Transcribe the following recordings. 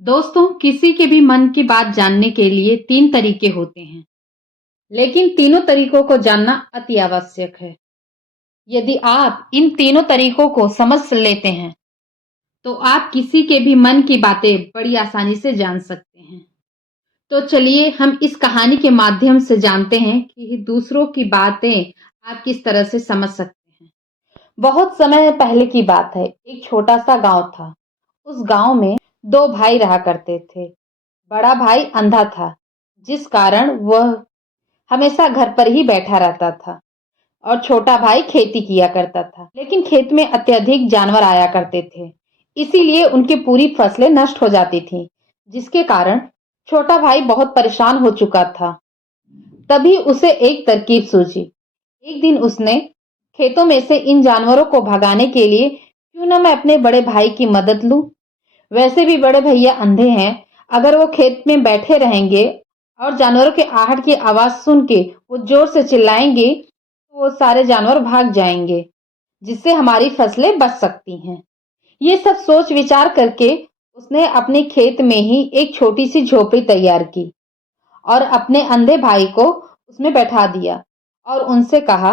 दोस्तों, किसी के भी मन की बात जानने के लिए 3 तरीके होते हैं, लेकिन तीनों तरीकों को जानना अति आवश्यक है। यदि आप इन तीनों तरीकों को समझ लेते हैं, तो आप किसी के भी मन की बातें बड़ी आसानी से जान सकते हैं। तो चलिए हम इस कहानी के माध्यम से जानते हैं कि दूसरों की बातें आप किस तरह से समझ सकते हैं। बहुत समय पहले की बात है, एक छोटा-सा गाँव था। उस गाँव में 2 भाई रहा करते थे। बड़ा भाई अंधा था, जिस कारण वह हमेशा घर पर ही बैठा रहता था और छोटा भाई खेती किया करता था। लेकिन खेत में अत्यधिक जानवर आया करते थे, इसीलिए उनकी पूरी फसलें नष्ट हो जाती थीं, जिसके कारण छोटा भाई बहुत परेशान हो चुका था। तभी उसे एक तरकीब सूझी। एक दिन उसने खेतों में से इन जानवरों को भगाने के लिए क्यों ना मैं अपने बड़े भाई की मदद लूं। वैसे भी बड़े भैया अंधे हैं, अगर वो खेत में बैठे रहेंगे और जानवरों के आहट की आवाज़ सुन के वो ज़ोर से चिल्लाएँगे, तो वो सारे जानवर भाग जाएँगे, जिससे हमारी फसलें बच सकती हैं। ये सब सोच विचार करके उसने अपने खेत में ही एक छोटी-सी झोपड़ी तैयार की और अपने अंधे भाई को उसमें बैठा दिया और उनसे कहा,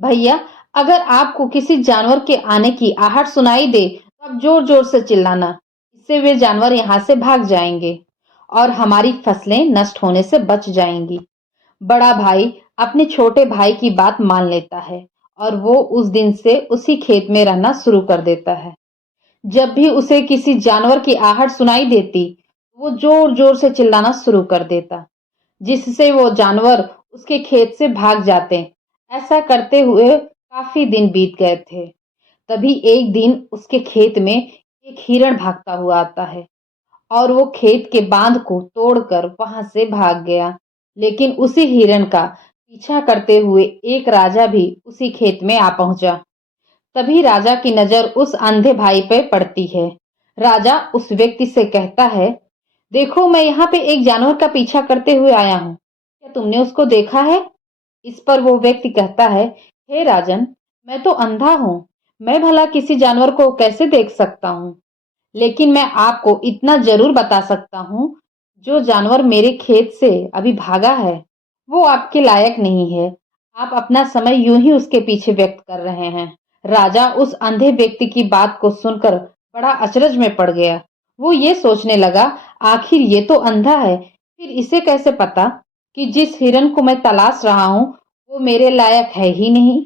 भैया, अगर आपको किसी जानवर के आने की आहट सुनाई दे, तो आप ज़ोर-ज़ोर से चिल्लाना। इससे वे जानवर यहाँ से भाग जाएँगे और हमारी फसलें नष्ट होने से बच जाएँगी। बड़ा भाई अपने छोटे भाई की बात मान लेता है और वो उस दिन से उसी खेत में रहना शुरू कर देता है। जब भी उसे किसी जानवर की आहट सुनाई देती, वो ज़ोर-ज़ोर से चिल्लाना शुरू कर देता, जिससे वो जानवर उसके खेत से भाग जाते। ऐसा करते हुए काफ़ी दिन बीत गए थे। तभी एक दिन उसके खेत में एक हिरण भागता हुआ आता है और वो खेत के बांध को तोड़कर वहां से भाग गया। लेकिन उसी हिरण का पीछा करते हुए एक राजा भी उसी खेत में आ पहुंचा। तभी राजा की नजर उस अंधे भाई पे पड़ती है। राजा उस व्यक्ति से कहता है, देखो, मैं यहाँ पे एक जानवर का पीछा करते हुए आया हूँ, क्या तुमने उसको देखा है? इस पर वो व्यक्ति कहता है, हे राजन, मैं तो अंधा हूँ, मैं भला किसी जानवर को कैसे देख सकता हूँ? लेकिन मैं आपको इतना जरूर बता सकता हूँ, जो जानवर मेरे खेत से अभी भागा है, वो आपके लायक नहीं है। आप अपना समय यूं ही उसके पीछे व्यक्त कर रहे हैं। राजा उस अंधे व्यक्ति की बात को सुनकर बड़ा अचरज में पड़ गया। वो ये सोचने लगा, आखिर ये तो अंधा है, फिर इसे कैसे पता कि जिस हिरन को मैं तलाश रहा हूँ, वो मेरे लायक है ही नहीं।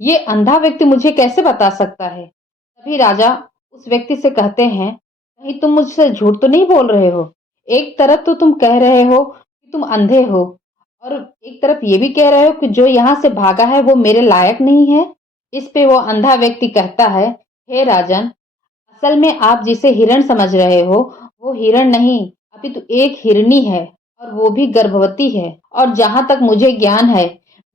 ये अंधा व्यक्ति मुझे कैसे बता सकता है? तभी राजा उस व्यक्ति से कहते हैं, कहीं तुम मुझसे झूठ तो नहीं बोल रहे हो? एक तरफ तो तुम कह रहे हो कि तुम अंधे हो और एक तरफ ये भी कह रहे हो कि जो यहाँ से भागा है वो मेरे लायक नहीं है। इस पे वो अंधा व्यक्ति कहता है, हे राजन, असल में आप जिसे हिरण समझ रहे हो, वो हिरण नहीं, अपितु एक हिरनी है और वो भी गर्भवती है। और जहाँ तक मुझे ज्ञान है,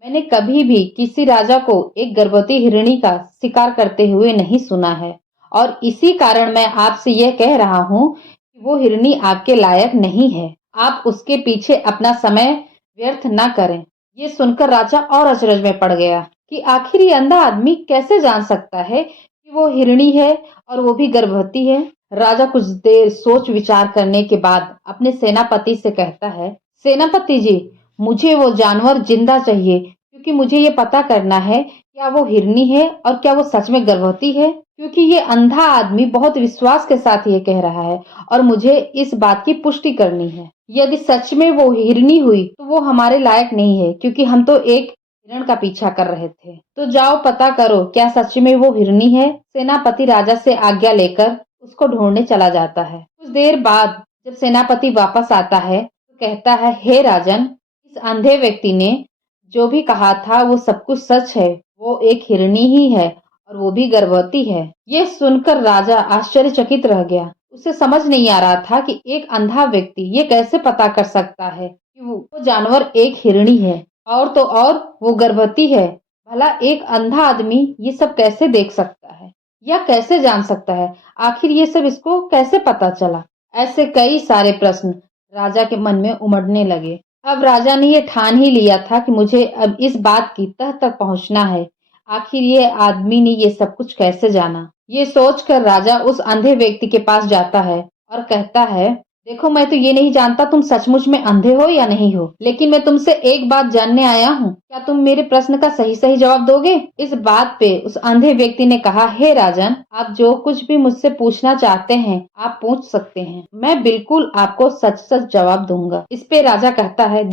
मैंने कभी भी किसी राजा को एक गर्भवती हिरनी का शिकार करते हुए नहीं सुना है और इसी कारण मैं आपसे यह कह रहा हूँ कि वो हिरनी आपके लायक नहीं है। आप उसके पीछे अपना समय व्यर्थ ना करें। ये सुनकर राजा और अचरज में पड़ गया कि आखिर ये अंधा आदमी कैसे जान सकता है कि वो हिरनी है और वो भी गर्भवती है। राजा कुछ देर सोच विचार करने के बाद अपने सेनापति से कहता है, सेनापति जी, मुझे वो जानवर जिंदा चाहिए, क्योंकि मुझे ये पता करना है क्या वो हिरनी है और क्या वो सच में गर्भवती है। क्योंकि ये अंधा आदमी बहुत विश्वास के साथ ये कह रहा है और मुझे इस बात की पुष्टि करनी है। यदि सच में वो हिरनी हुई तो वो हमारे लायक नहीं है, क्योंकि हम तो एक हिरण का पीछा कर रहे थे। तो जाओ पता करो क्या सच में वो हिरनी है। सेनापति राजा से आज्ञा लेकर उसको ढूंढने चला जाता है। कुछ देर बाद जब सेनापति वापस आता है तो कहता है, हे राजन, इस अंधे व्यक्ति ने जो भी कहा था वो सब कुछ सच है। वो एक हिरनी ही है और वो भी गर्भवती है। ये सुनकर राजा आश्चर्यचकित रह गया। उसे समझ नहीं आ रहा था कि एक अंधा व्यक्ति ये कैसे पता कर सकता है कि वो जानवर एक हिरनी है और तो और वो गर्भवती है। भला एक अंधा आदमी ये सब कैसे देख सकता है या कैसे जान सकता है? आखिर ये सब इसको कैसे पता चला? ऐसे कई सारे प्रश्न राजा के मन में उमड़ने लगे। अब राजा ने ये ठान ही लिया था कि मुझे अब इस बात की तह तक पहुंचना है। आखिर ये आदमी ने ये सब कुछ कैसे जाना? ये सोचकर राजा उस अंधे व्यक्ति के पास जाता है और कहता है, देखो मैं तो ये नहीं जानता तुम सचमुच में अंधे हो या नहीं हो, लेकिन मैं तुमसे एक बात जानने आया हूँ, क्या तुम मेरे प्रश्न का सही सही जवाब दोगे? इस बात पे उस अंधे व्यक्ति ने कहा, हे राजन, आप जो कुछ भी मुझसे पूछना चाहते हैं आप पूछ सकते हैं, मैं बिल्कुल आपको सच सच जवाब दूंगा। इस पे राजा कहता है,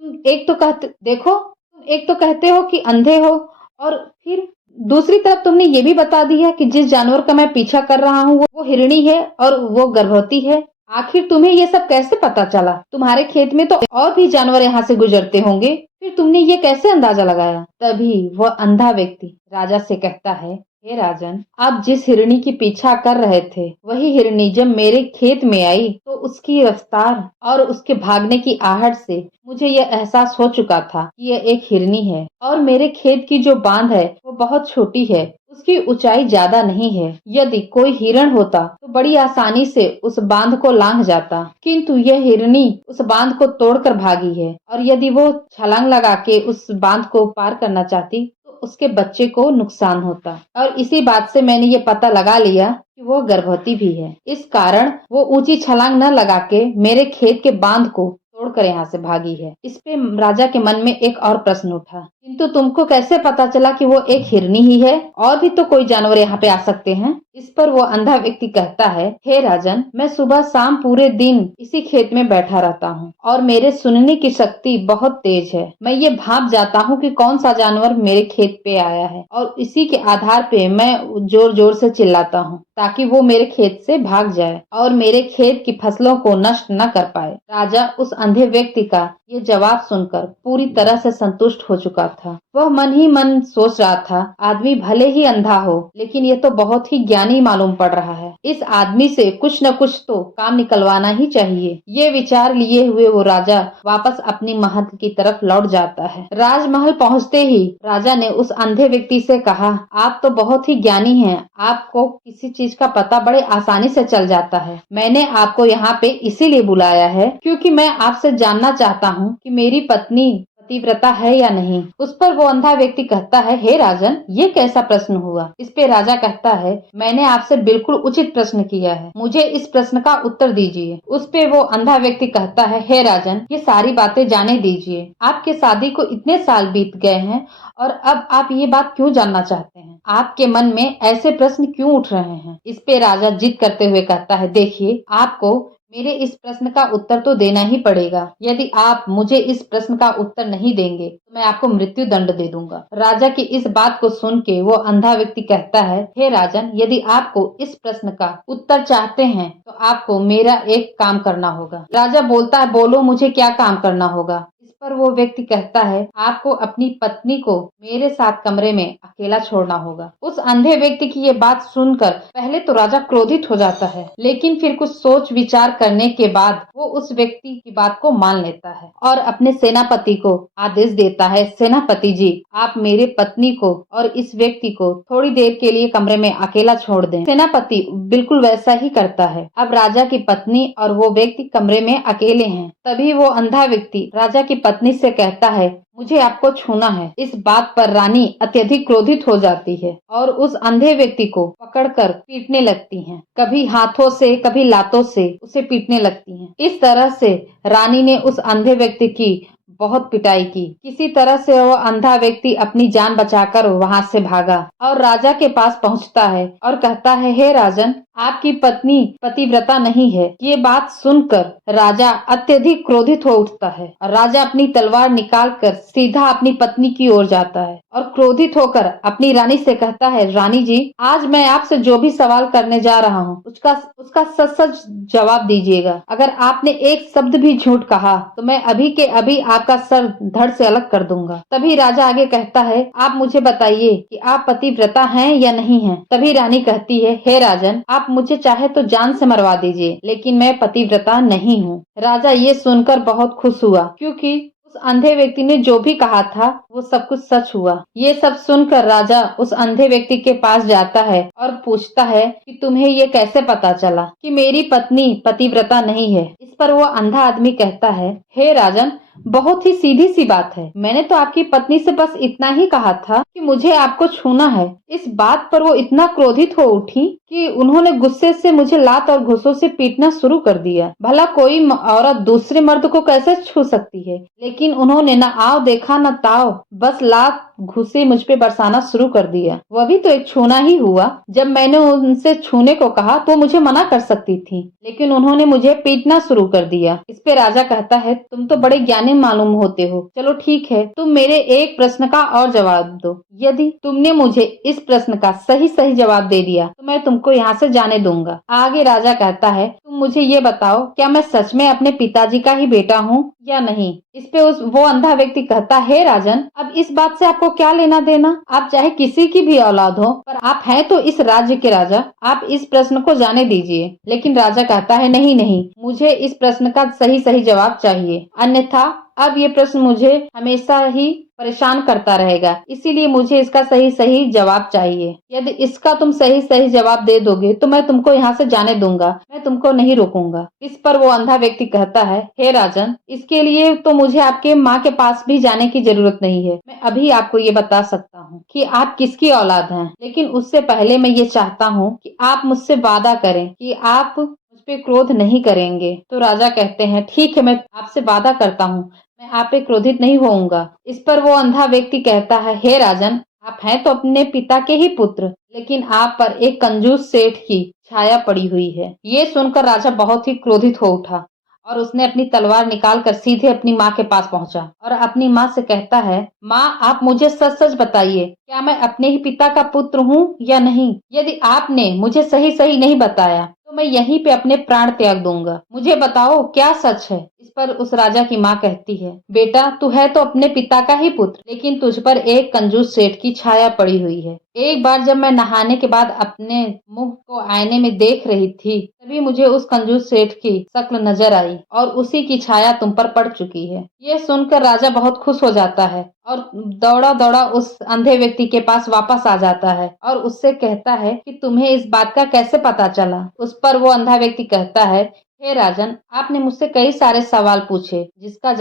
तुम एक तो कहते हो कि अंधे हो, और फिर दूसरी तरफ तुमने ये भी बता दिया कि जिस जानवर का मैं पीछा कर रहा हूँ वो हिरणी है और वो गर्भवती है। आखिर तुम्हें ये सब कैसे पता चला? तुम्हारे खेत में तो और भी जानवर यहाँ से गुजरते होंगे, फिर तुमने ये कैसे अंदाजा लगाया? तभी वह अंधा व्यक्ति राजा से कहता है, हे राजन, आप जिस हिरणी की पीछा कर रहे थे वही हिरणी जब मेरे खेत में आई तो उसकी रफ्तार और उसके भागने की आहट से मुझे यह एहसास हो चुका था कि यह एक हिरनी है, और मेरे खेत की जो बांध है वो बहुत छोटी है, उसकी ऊंचाई ज्यादा नहीं है। यदि कोई हिरण होता तो बड़ी आसानी से उस बांध को लांघ जाता, किंतु यह हिरनी उस बांध को तोड़कर भागी है, और यदि वो छलांग लगा के उस बांध को पार करना चाहती तो उसके बच्चे को नुकसान होता, और इसी बात से मैंने ये पता लगा लिया कि वो गर्भवती भी है। इस कारण वो ऊंची छलांग न लगा के मेरे खेत के बांध को तोड़कर यहाँ से भागी है। इस पे राजा के मन में एक और प्रश्न उठा, किंतु तुमको कैसे पता चला कि वो एक हिरनी ही है? और भी तो कोई जानवर यहाँ पे आ सकते हैं। इस पर वो अंधा व्यक्ति कहता है, हे राजन, मैं सुबह शाम पूरे दिन इसी खेत में बैठा रहता हूँ और मेरे सुनने की शक्ति बहुत तेज है। मैं ये भांप जाता हूँ कि कौन सा जानवर मेरे खेत पे आया है, और इसी के आधार पे मैं जोर जोर से चिल्लाता हूँ ताकि वो मेरे खेत से भाग जाए और मेरे खेत की फसलों को नष्ट न कर पाए। राजा उस अंधे व्यक्ति का ये जवाब सुनकर पूरी तरह से संतुष्ट हो चुका था। वह मन ही मन सोच रहा था, आदमी भले ही अंधा हो लेकिन ये तो बहुत ही ज्ञानी मालूम पड़ रहा है, इस आदमी से कुछ न कुछ तो काम निकलवाना ही चाहिए। ये विचार लिए हुए वो राजा वापस अपनी महल की तरफ लौट जाता है। राजमहल पहुंचते ही राजा ने उस अंधे व्यक्ति से कहा, आप तो बहुत ही ज्ञानी हैं, आपको किसी चीज का पता बड़े आसानी से चल जाता है। मैंने आपको यहाँ पे इसीलिए बुलाया है क्योंकि मैं आपसे जानना चाहता हूँ कि मेरी पत्नी पतिव्रता है या नहीं। उस पर वो अंधा व्यक्ति कहता है, हे राजन, ये कैसा प्रश्न हुआ? इस पे राजा कहता है, मैंने आपसे बिल्कुल उचित प्रश्न किया है, मुझे इस प्रश्न का उत्तर दीजिए। उस पे वो अंधा व्यक्ति कहता है, हे राजन, ये सारी बातें जाने दीजिए, आपके शादी को इतने साल बीत गए हैं और अब आप ये बात क्यों जानना चाहते हैं? आपके मन में ऐसे प्रश्न क्यों उठ रहे हैं? इस पे राजा जिद करते हुए कहता है, देखिए, आपको मेरे इस प्रश्न का उत्तर तो देना ही पड़ेगा। यदि आप मुझे इस प्रश्न का उत्तर नहीं देंगे तो मैं आपको मृत्यु दंड दे दूंगा। राजा की इस बात को सुन के वो अंधा व्यक्ति कहता है, हे राजन, यदि आपको इस प्रश्न का उत्तर चाहते हैं तो आपको मेरा एक काम करना होगा। राजा बोलता है, बोलो, मुझे क्या काम करना होगा? इस पर वो व्यक्ति कहता है, आपको अपनी पत्नी को मेरे साथ कमरे में अकेला छोड़ना होगा। उस अंधे व्यक्ति की ये बात सुनकर पहले तो राजा क्रोधित हो जाता है, लेकिन फिर कुछ सोच विचार करने के बाद वो उस व्यक्ति की बात को मान लेता है और अपने सेनापति को आदेश देता है, सेनापति जी, आप मेरे पत्नी को और इस व्यक्ति को थोड़ी देर के लिए कमरे में अकेला छोड़ दें। सेनापति बिल्कुल वैसा ही करता है। अब राजा की पत्नी और वो व्यक्ति कमरे में अकेले हैं। तभी वो अंधा व्यक्ति राजा की पत्नी से कहता है, मुझे आपको छूना है। इस बात पर रानी अत्यधिक क्रोधित हो जाती है और उस अंधे व्यक्ति को पकड़कर पीटने लगती हैं। कभी हाथों से, कभी लातों से उसे पीटने लगती हैं। इस तरह से रानी ने उस अंधे व्यक्ति की बहुत पिटाई की। किसी तरह से वो अंधा व्यक्ति अपनी जान बचाकर वहां से भागा और राजा के पास पहुंचता है और कहता है, हे राजन, आपकी पत्नी पतिव्रता नहीं है। ये बात सुनकर राजा अत्यधिक क्रोधित हो उठता है और राजा अपनी तलवार निकालकर सीधा अपनी पत्नी की ओर जाता है और क्रोधित होकर अपनी रानी से कहता है, रानी जी, आज मैं आपसे जो भी सवाल करने जा रहा हूँ उसका सच सच जवाब दीजिएगा। अगर आपने एक शब्द भी झूठ कहा तो मैं अभी के अभी आपका सर धड़ से अलग कर दूंगा। तभी राजा आगे कहता है, आप मुझे बताइए कि आप पतिव्रता हैं या नहीं हैं। तभी रानी कहती है, हे राजन, आप मुझे चाहे तो जान से मरवा दीजिए, लेकिन मैं पतिव्रता नहीं हूँ। राजा ये सुनकर बहुत खुश हुआ क्योंकि उस अंधे व्यक्ति ने जो भी कहा था वो सब कुछ सच हुआ। ये सब सुनकर राजा उस अंधे व्यक्ति के पास जाता है और पूछता है कि तुम्हें ये कैसे पता चला कि मेरी पत्नी पतिव्रता नहीं है। इस पर वो अंधा आदमी कहता है, हे राजन, बहुत ही सीधी सी बात है। मैंने तो आपकी पत्नी से बस इतना ही कहा था कि मुझे आपको छूना है। इस बात पर वो इतना क्रोधित हो उठी कि उन्होंने गुस्से से मुझे लात और घूंसों से पीटना शुरू कर दिया। भला कोई औरत दूसरे मर्द को कैसे छू सकती है, लेकिन उन्होंने न आव देखा न ताव, बस लात घुसे मुझ पे बरसाना शुरू कर दिया। वह भी तो एक छूना ही हुआ। जब मैंने उनसे छूने को कहा तो मुझे मना कर सकती थी, लेकिन उन्होंने मुझे पीटना शुरू कर दिया। इस पे राजा कहता है, तुम तो बड़े ज्ञानी मालूम होते हो। चलो ठीक है, तुम मेरे एक प्रश्न का और जवाब दो। यदि तुमने मुझे इस प्रश्न का सही सही जवाब दे दिया तो मैं तुमको यहाँ से जाने दूंगा। आगे राजा कहता है, तुम मुझे ये बताओ, क्या मैं सच में अपने पिताजी का ही बेटा हूँ या नहीं। इस पे वो अंधा व्यक्ति कहता है, राजन, अब इस बात से आपको क्या लेना देना। आप चाहे किसी की भी औलाद हो, पर आप हैं तो इस राज्य के राजा। आप इस प्रश्न को जाने दीजिए। लेकिन राजा कहता है, नहीं नहीं, मुझे इस प्रश्न का सही सही जवाब चाहिए, अन्यथा अब ये प्रश्न मुझे हमेशा ही परेशान करता रहेगा। इसीलिए मुझे इसका सही सही जवाब चाहिए। यदि इसका तुम सही सही जवाब दे दोगे तो मैं तुमको यहाँ से जाने दूंगा, मैं तुमको नहीं रोकूंगा। इस पर वो अंधा व्यक्ति कहता है, हे राजन, इसके लिए तो मुझे आपके माँ के पास भी जाने की जरूरत नहीं है। मैं अभी आपको ये बता सकता हूँ कि आप किसकी औलाद हैं। लेकिन उससे पहले मैं ये चाहता हूँ कि आप मुझसे वादा करें कि आप मुझ पे क्रोध नहीं करेंगे। तो राजा कहते हैं, ठीक है, मैं आपसे वादा करता हूँ, मैं आप पे क्रोधित नहीं होऊंगा। इस पर वो अंधा व्यक्ति कहता है, हे राजन, आप हैं तो अपने पिता के ही पुत्र, लेकिन आप पर एक कंजूस सेठ की छाया पड़ी हुई है। ये सुनकर राजा बहुत ही क्रोधित हो उठा और उसने अपनी तलवार निकालकर सीधे अपनी माँ के पास पहुंचा और अपनी माँ से कहता है, माँ, आप मुझे सच सच बताइए, क्या मैं अपने ही पिता का पुत्र हूँ या नहीं। यदि आपने मुझे सही सही नहीं बताया तो मैं यहीं पे अपने प्राण त्याग दूंगा। मुझे बताओ, क्या सच है। इस पर उस राजा की माँ कहती है, बेटा, तू है तो अपने पिता का ही पुत्र, लेकिन तुझ पर एक कंजूस सेठ की छाया पड़ी हुई है। एक बार जब मैं नहाने के बाद अपने मुंह को आईने में देख रही थी, तभी मुझे उस कंजूस सेठ की शक्ल नजर आई और उसी की छाया तुम पर पड़ चुकी है। ये सुनकर राजा बहुत खुश हो जाता है और दौड़ा दौड़ा उस अंधे व्यक्ति के पास वापस आ जाता है और उससे कहता है कि तुम्हें इस बात का कैसे पता चला। उस पर वो अंधा व्यक्ति कहता है, हे राजन, आपने मुझसे कई सारे सवाल पूछे, जिसका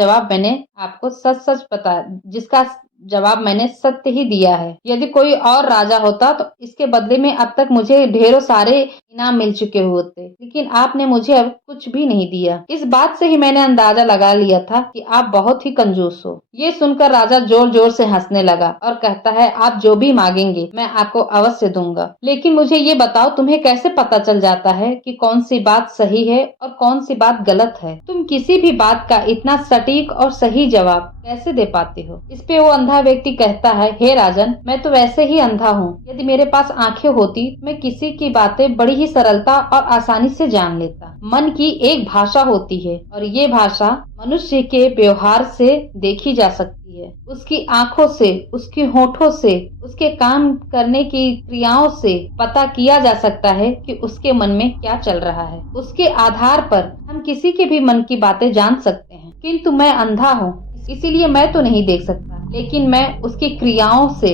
जवाब मैंने सत्य ही दिया है। यदि कोई और राजा होता तो इसके बदले में अब तक मुझे ढेरों सारे इनाम मिल चुके होते, लेकिन आपने मुझे अब कुछ भी नहीं दिया। इस बात से ही मैंने अंदाजा लगा लिया था कि आप बहुत ही कंजूस हो। ये सुनकर राजा जोर जोर से हंसने लगा और कहता है, आप जो भी मांगेंगे मैं आपको अवश्य दूंगा, लेकिन मुझे ये बताओ, तुम्हें कैसे पता चल जाता है कि कौन सी बात सही है और कौन सी बात गलत है। तुम किसी भी बात का इतना सटीक और सही जवाब कैसे दे पाते हो। इस पे वो अंधा व्यक्ति कहता है, हे राजन, मैं तो वैसे ही अंधा हूँ। यदि मेरे पास आंखें होती मैं किसी की बातें बड़ी ही सरलता और आसानी से जान लेता। मन की एक भाषा होती है और ये भाषा मनुष्य के व्यवहार से देखी जा सकती है, उसकी आंखों से, उसके होठों से, उसके काम करने की क्रियाओं से पता किया जा सकता है कि उसके मन में क्या चल रहा है। उसके आधार पर हम किसी के भी मन की बातें जान सकते हैं, किंतु मैं अंधा हूँ, इसीलिए मैं तो नहीं देख सकता, लेकिन मैं उसकी क्रियाओं से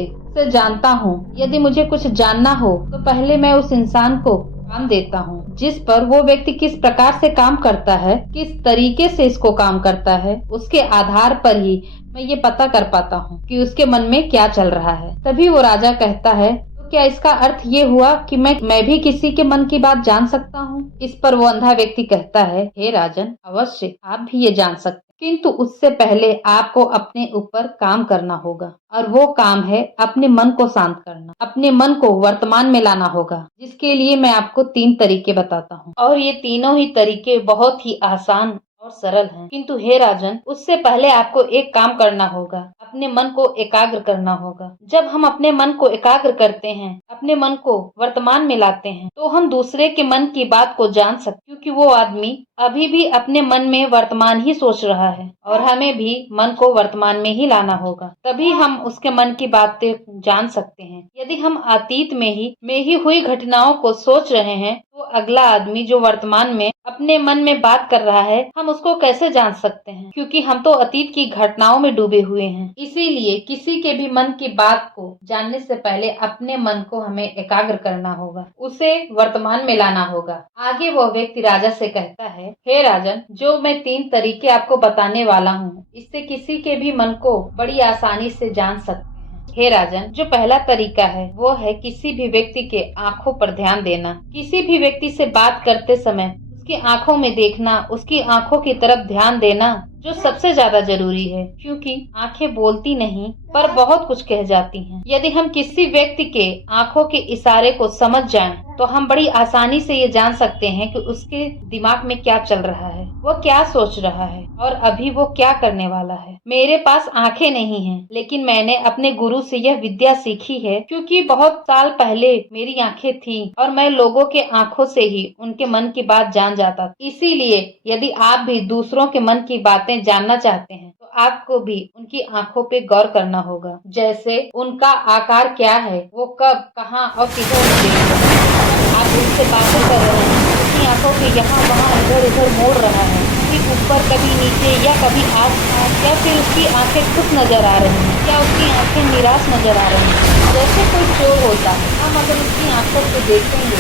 जानता हूँ। यदि मुझे कुछ जानना हो तो पहले मैं उस इंसान को काम देता हूँ, जिस पर वो व्यक्ति किस प्रकार से काम करता है, किस तरीके से इसको काम करता है, उसके आधार पर ही मैं ये पता कर पाता हूँ कि उसके मन में क्या चल रहा है। तभी वो राजा कहता है, तो क्या इसका अर्थ ये हुआ कि मैं भी किसी के मन की बात जान सकता हूँ। इस पर वो अंधा व्यक्ति कहता है, हे राजन, अवश्य आप भी ये जान सकते, किंतु उससे पहले आपको अपने ऊपर काम करना होगा और वो काम है अपने मन को शांत करना, अपने मन को वर्तमान में लाना होगा, जिसके लिए मैं आपको 3 तरीके बताता हूँ और ये तीनों ही तरीके बहुत ही आसान और सरल हैं। किंतु हे राजन, उससे पहले आपको एक काम करना होगा, अपने मन को एकाग्र करना होगा। जब हम अपने मन को एकाग्र करते हैं, अपने मन को वर्तमान में लाते हैं, तो हम दूसरे के मन की बात को जान सकते, क्योंकि वो आदमी अभी भी अपने मन में वर्तमान ही सोच रहा है और हमें भी मन को वर्तमान में ही लाना होगा, तभी हम उसके मन की बातें जान सकते हैं। यदि हम अतीत में ही हुई घटनाओं को सोच रहे हैं तो अगला आदमी जो वर्तमान में अपने मन में बात कर रहा है, हम उसको कैसे जान सकते हैं, क्योंकि हम तो अतीत की घटनाओं में डूबे हुए हैं। इसीलिए किसी के भी मन की बात को जानने से पहले अपने मन को हमें एकाग्र करना होगा, उसे वर्तमान में लाना होगा। आगे वह व्यक्ति राजा से कहता है, है, हे राजन, जो मैं 3 तरीके आपको बताने वाला हूँ, इससे किसी के भी मन को बड़ी आसानी से जान सकते हैं। हे राजन, जो पहला तरीका है वो है किसी भी व्यक्ति के आंखों पर ध्यान देना। किसी भी व्यक्ति से बात करते समय उसकी आंखों में देखना, उसकी आंखों की तरफ ध्यान देना जो सबसे ज्यादा जरूरी है, क्योंकि आंखें बोलती नहीं पर बहुत कुछ कह जाती हैं। यदि हम किसी व्यक्ति के आंखों के इशारे को समझ जाएं, तो हम बड़ी आसानी से ये जान सकते हैं कि उसके दिमाग में क्या चल रहा है, वो क्या सोच रहा है और अभी वो क्या करने वाला है। मेरे पास आंखें नहीं हैं, लेकिन मैंने अपने गुरु से यह विद्या सीखी है, क्योंकि बहुत साल पहले मेरी आंखें थी और मैं लोगों के आंखों से ही उनके मन की बात जान जाता था। इसीलिए यदि आप भी दूसरों के मन की बातें जानना चाहते हैं, तो आपको भी उनकी आंखों पे गौर करना होगा। जैसे उनका आकार क्या है, वो कब, कहाँ और किधर देख रहे हैं। आप उनसे बातें कर रहे हैं, उसकी आंखों के यहाँ वहाँ इधर उधर मोड़ रहा है, कभी ऊपर कभी नीचे या कभी आसपास, या फिर उसकी आंखें खुश नजर आ रही हैं या उसकी आंखें निराश नजर आ रही हैं। जैसे कोई चोर होता है, हम अगर उसकी आंखों को देखेंगे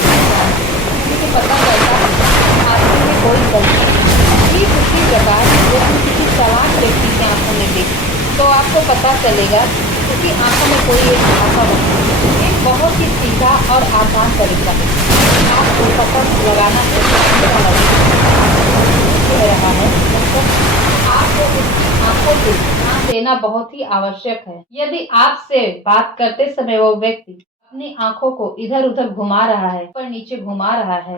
तो पता चलता है आंखों में कोई गलती नहीं। ठीक उसी प्रकार यदि किसी चालाक व्यक्ति की आंखों में देखें तो आपको पता चलेगा उसकी आंखों में कोई एक भाषा होती है। एक बहुत ही सीधा और आसान तरीका है, आपको पता लगाना कह रहा है, मतलब आपको उसकी आंखों से ध्यान देना बहुत ही आवश्यक है। यदि आपसे बात करते समय वो व्यक्ति अपनी आंखों को इधर उधर घुमा रहा है, ऊपर नीचे घुमा रहा है,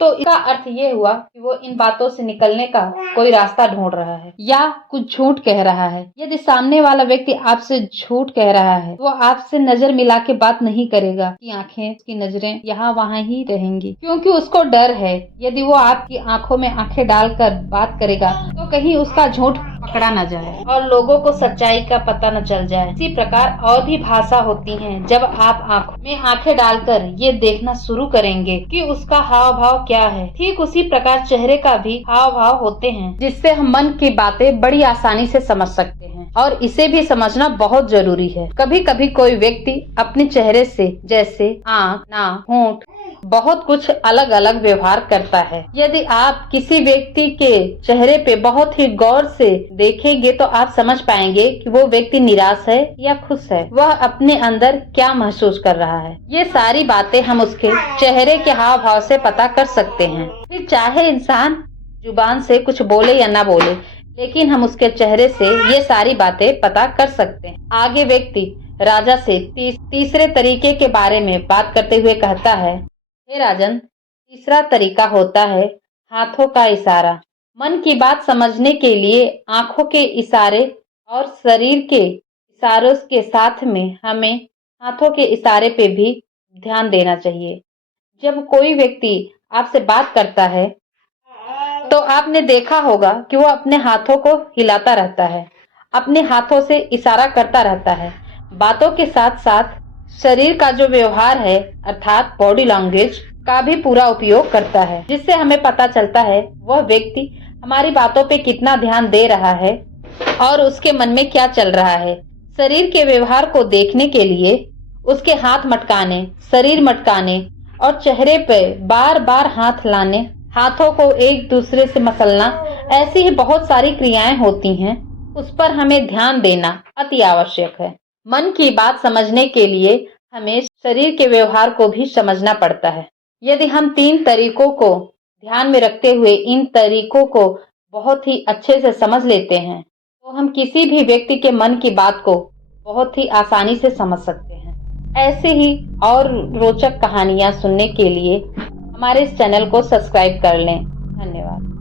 तो इसका अर्थ ये हुआ कि वो इन बातों से निकलने का कोई रास्ता ढूंढ रहा है या कुछ झूठ कह रहा है। यदि सामने वाला व्यक्ति आपसे झूठ कह रहा है, वो आपसे नजर मिला के बात नहीं करेगा कि आंखें, उसकी नजरें यहाँ वहाँ ही रहेंगी, क्योंकि उसको डर है यदि वो आपकी आंखों में आंखें डालकर बात करेगा तो कहीं उसका झूठ पकड़ा न जाए और लोगों को सच्चाई का पता न चल जाए। इसी प्रकार और भी भाषा होती हैं। जब आप आंखों में आंखें डालकर ये देखना शुरू करेंगे कि उसका हाव भाव क्या है, ठीक उसी प्रकार चेहरे का भी हाव भाव होते हैं, जिससे हम मन की बातें बड़ी आसानी से समझ सकते हैं और इसे भी समझना बहुत जरूरी है। कभी कभी कोई व्यक्ति अपने चेहरे से, जैसे आँख, नाक, होंठ, बहुत कुछ अलग अलग व्यवहार करता है। यदि आप किसी व्यक्ति के चेहरे पे बहुत ही गौर से देखेंगे तो आप समझ पाएंगे कि वो व्यक्ति निराश है या खुश है, वह अपने अंदर क्या महसूस कर रहा है। ये सारी बातें हम उसके चेहरे के हाव भाव से पता कर सकते हैं। फिर चाहे इंसान जुबान से कुछ बोले या ना बोले, लेकिन हम उसके चेहरे से ये सारी बातें पता कर सकते हैं। आगे व्यक्ति राजा से तीसरे तरीके के बारे में बात करते हुए कहता है, हे राजन, तीसरा तरीका होता है हाथों का इशारा। मन की बात समझने के लिए आंखों के इशारे और शरीर के इशारों के साथ में हमें हाथों के इशारे पे भी ध्यान देना चाहिए। जब कोई व्यक्ति आपसे बात करता है तो आपने देखा होगा कि वो अपने हाथों को हिलाता रहता है, अपने हाथों से इशारा करता रहता है। बातों के साथ साथ शरीर का जो व्यवहार है अर्थात बॉडी लैंग्वेज का भी पूरा उपयोग करता है, जिससे हमें पता चलता है वह व्यक्ति हमारी बातों पे कितना ध्यान दे रहा है और उसके मन में क्या चल रहा है। शरीर के व्यवहार को देखने के लिए उसके हाथ मटकाने, शरीर मटकाने और चेहरे पे बार बार हाथ लाने, हाथों को एक दूसरे से मसलना, ऐसी ही बहुत सारी क्रियाएं होती हैं, उस पर हमें ध्यान देना अति आवश्यक है। मन की बात समझने के लिए हमें शरीर के व्यवहार को भी समझना पड़ता है। यदि हम 3 तरीकों को ध्यान में रखते हुए इन तरीकों को बहुत ही अच्छे से समझ लेते हैं, तो हम किसी भी व्यक्ति के मन की बात को बहुत ही आसानी से समझ सकते हैं। ऐसे ही और रोचक कहानियां सुनने के लिए हमारे इस चैनल को सब्सक्राइब कर लें। धन्यवाद।